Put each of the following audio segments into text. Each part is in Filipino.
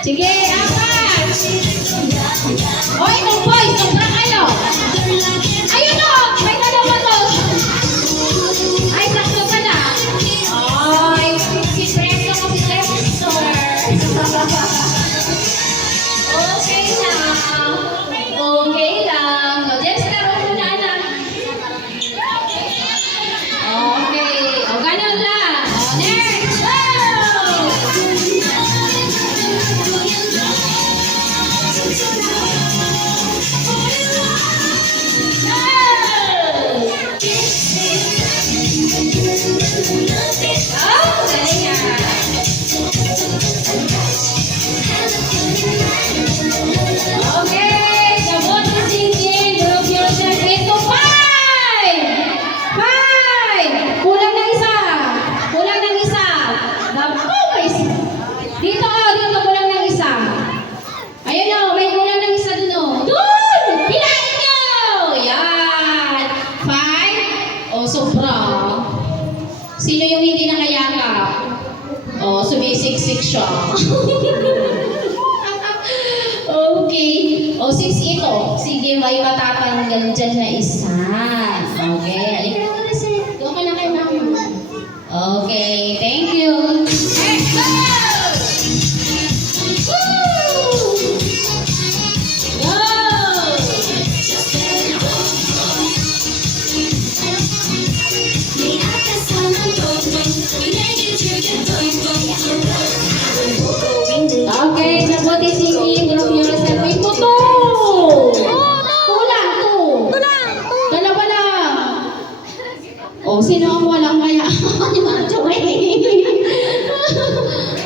Sige, apat. Hoy, kumpoy, sobra kayo. Ayun o, may dalawa to. Ay, sakto ka na. Ay, si Presto ko si Lester. Okay lang. Okay lang. O, Jester, huwag mo na anak. Okay. O, ganun lang. O, next. Go! Sino yung hindi nakayakap? Oh, sumisiksik siya. Okay. O, 6 ito. Sige, may matatanggal dyan na isa. Okay. Halika na muna, sir. Doon ka na kay mama. Okay. Thank you. Let's go! Woo! Go! Okay, nabuti sige. Group nyo reset. Wait mo to! Kulang to! Dalawa lang! O, sino ang walang kaya?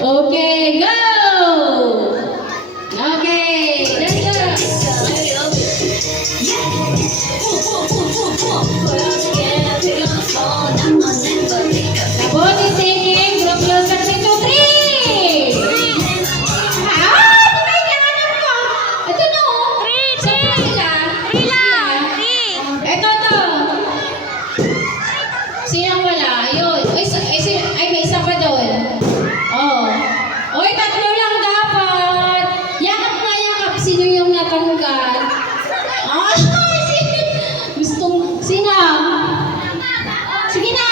Okay, go! Okay, let's go! Nabuti sige. Group nyo reset. 1, 2, 3! Sino wala? Ayun. Ay, may isa pa doon. Oh. Oy, 3 lang dapat. Yakap na yakap. Sino yung natanggal? Ah, sino? Sige na.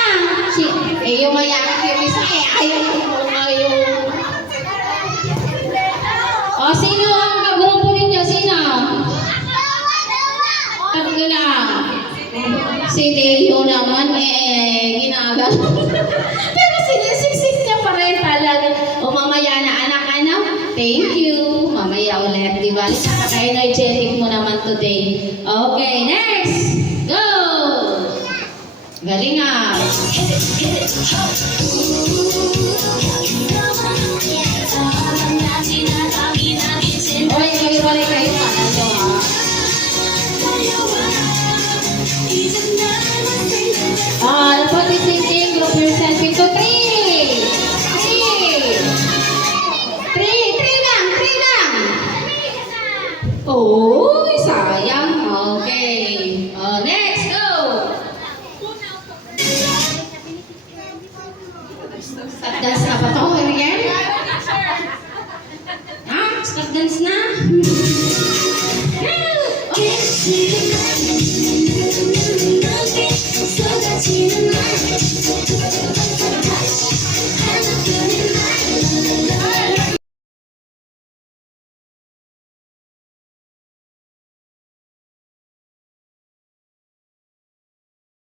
Yung mayakap yung isa. Ayaw. Oh, sino ang kagrupo ninyo? Sino? 3 lang. Si Leo naman, ginagano. Pero sinisiksik niya pa rin talaga. O mamaya na anak-anak, thank you. Mamaya ulit, di ba? Napaka-energetic mo naman today. Okay, next! Go! Galing nga. Oy, kayo-walay kayo. Ano ha? Pati thinking, group yourself into 3 lang. Oh, sayang. Okay. Next, go. Stop dance na ba ito, Ariel? Stop dance na?